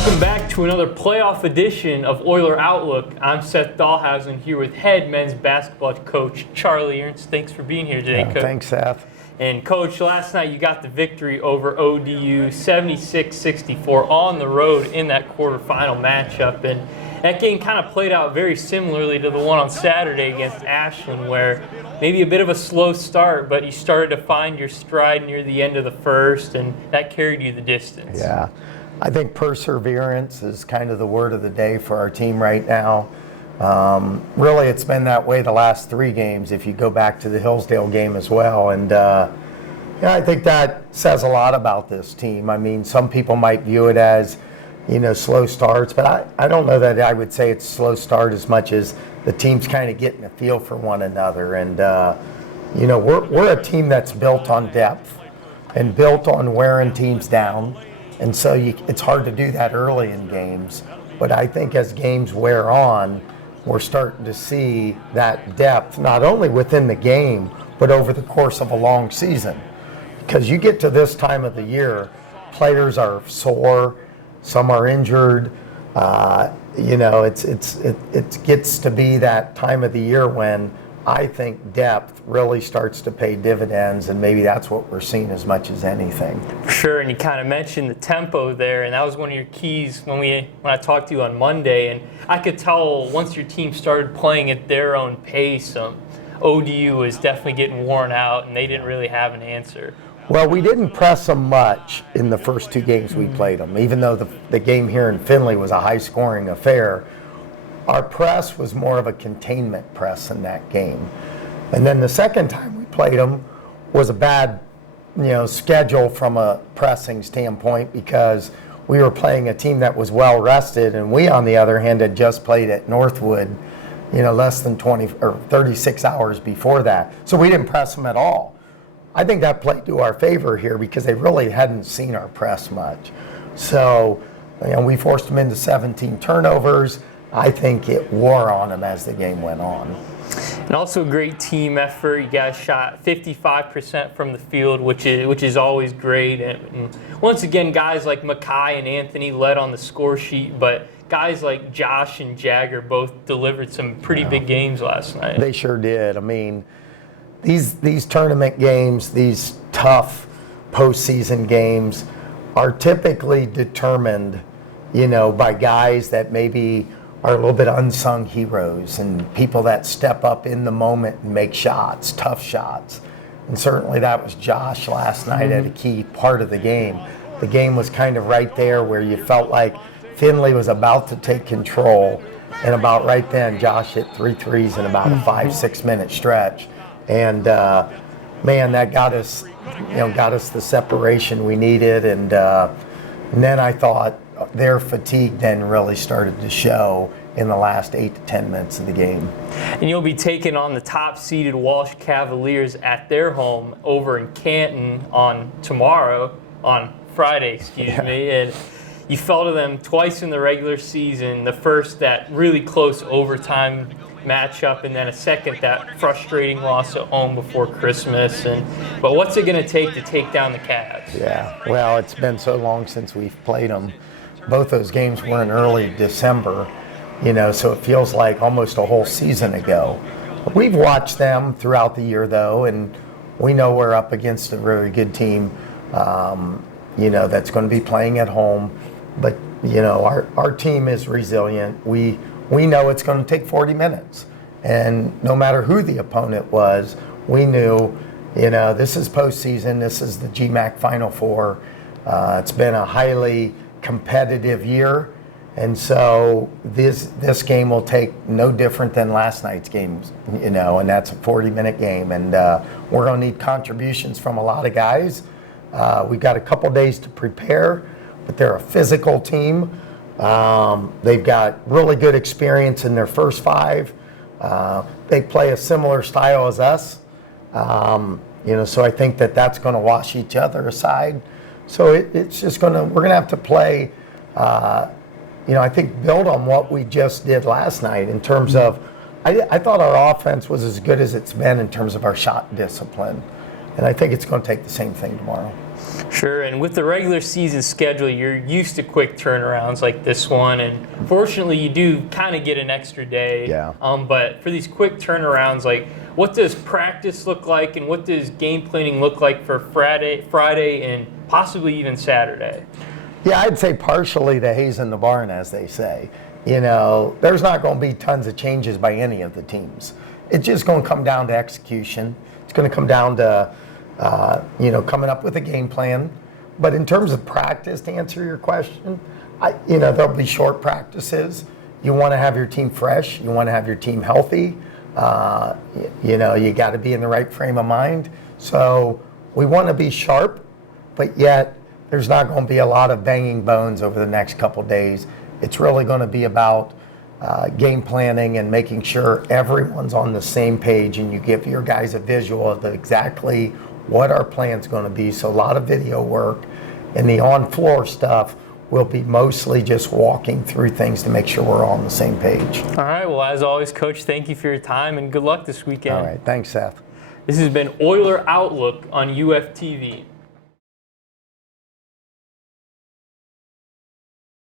Welcome back to another playoff edition of Oiler Outlook. I'm Seth Dahlhausen here with head men's basketball coach Charlie Ernst. Thanks for being here today, Coach. Thanks, Seth. And Coach, last night you got the victory over ODU, 76-64 on the road in that quarterfinal matchup. And that game kind of played out very similarly to the one on Saturday against Ashland, where maybe a bit of a slow start, but you started to find your stride near the end of the first, and that carried you the distance. Yeah. I think perseverance is kind of the word of the day for our team right now. Really, it's been that way the last three games, if you go back to the Hillsdale game as well. And I think that says a lot about this team. I mean, some people might view it as, slow starts, but I don't know that I would say it's slow start as much as the team's kind of getting a feel for one another. And, we're a team that's built on depth and built on wearing teams down. And so it's hard to do that early in games. But I think as games wear on, we're starting to see that depth, not only within the game, but over the course of a long season. Because you get to this time of the year, players are sore, some are injured. It gets to be that time of the year when I think depth really starts to pay dividends, and maybe that's what we're seeing as much as anything. For sure, and you kind of mentioned the tempo there, and that was one of your keys when I talked to you on Monday, and I could tell once your team started playing at their own pace, ODU was definitely getting worn out, and they didn't really have an answer. Well, we didn't press them much in the first two games we played them, even though the game here in Findlay was a high-scoring affair. Our press was more of a containment press in that game. And then the second time we played them was a bad, schedule from a pressing standpoint because we were playing a team that was well rested, and we, on the other hand, had just played at Northwood, less than 20 or 36 hours before that. So we didn't press them at all. I think that played to our favor here because they really hadn't seen our press much. So, we forced them into 17 turnovers. I think it wore on them as the game went on. And also a great team effort. You guys shot 55% from the field, which is always great. And once again, guys like Mackay and Anthony led on the score sheet, but guys like Josh and Jagger both delivered some pretty big games last night. They sure did. I mean, these tournament games, these tough postseason games are typically determined, by guys that maybe are a little bit unsung heroes and people that step up in the moment and make shots, tough shots. And certainly that was Josh last night at a key part of the game. The game was kind of right there where you felt like Findlay was about to take control, and about right then Josh hit 3 threes in about a 5-6 minute stretch. And that got us the separation we needed. And then I thought their fatigue then really started to show in the last 8 to 10 minutes of the game. And you'll be taking on the top-seeded Walsh Cavaliers at their home over in Canton on Friday, And you fell to them twice in the regular season. The first, that really close overtime matchup, and then a second, that frustrating loss at home before Christmas. But what's it going to take down the Cavs? Yeah, well, it's been so long since we've played them. Both those games were in early December, so it feels like almost a whole season ago. We've watched them throughout the year, though, and we know we're up against a very good team, that's going to be playing at home. But, our team is resilient. We know it's going to take 40 minutes. And no matter who the opponent was, we knew, this is postseason. This is the GMAC Final Four. It's been a highly competitive year. And so this game will take no different than last night's games, and that's a 40-minute game. And we're going to need contributions from a lot of guys. We've got a couple days to prepare, but they're a physical team. They've got really good experience in their first 5. They play a similar style as us, so I think that's going to wash each other aside. So it's just we're going to have to play, I think build on what we just did last night in terms of, I thought our offense was as good as it's been in terms of our shot discipline. And I think it's going to take the same thing tomorrow. Sure, and with the regular season schedule, you're used to quick turnarounds like this one, and fortunately you do kind of get an extra day. Yeah. But for these quick turnarounds, like what does practice look like, and what does game planning look like for Friday, and possibly even Saturday? Yeah, I'd say partially the hay's in the barn, as they say. You know, there's not going to be tons of changes by any of the teams. It's just going to come down to execution. It's going to come down to coming up with a game plan. But in terms of practice, to answer your question, there'll be short practices. You want to have your team fresh. You want to have your team healthy. You got to be in the right frame of mind. So we want to be sharp, but yet there's not going to be a lot of banging bones over the next couple days. It's really going to be about game planning and making sure everyone's on the same page, and you give your guys a visual of exactly what our plan's going to be. So a lot of video work, and the on-floor stuff will be mostly just walking through things to make sure we're all on the same page. All right, well, as always, Coach, thank you for your time, and good luck this weekend. All right, thanks, Seth. This has been Oiler Outlook on UFTV.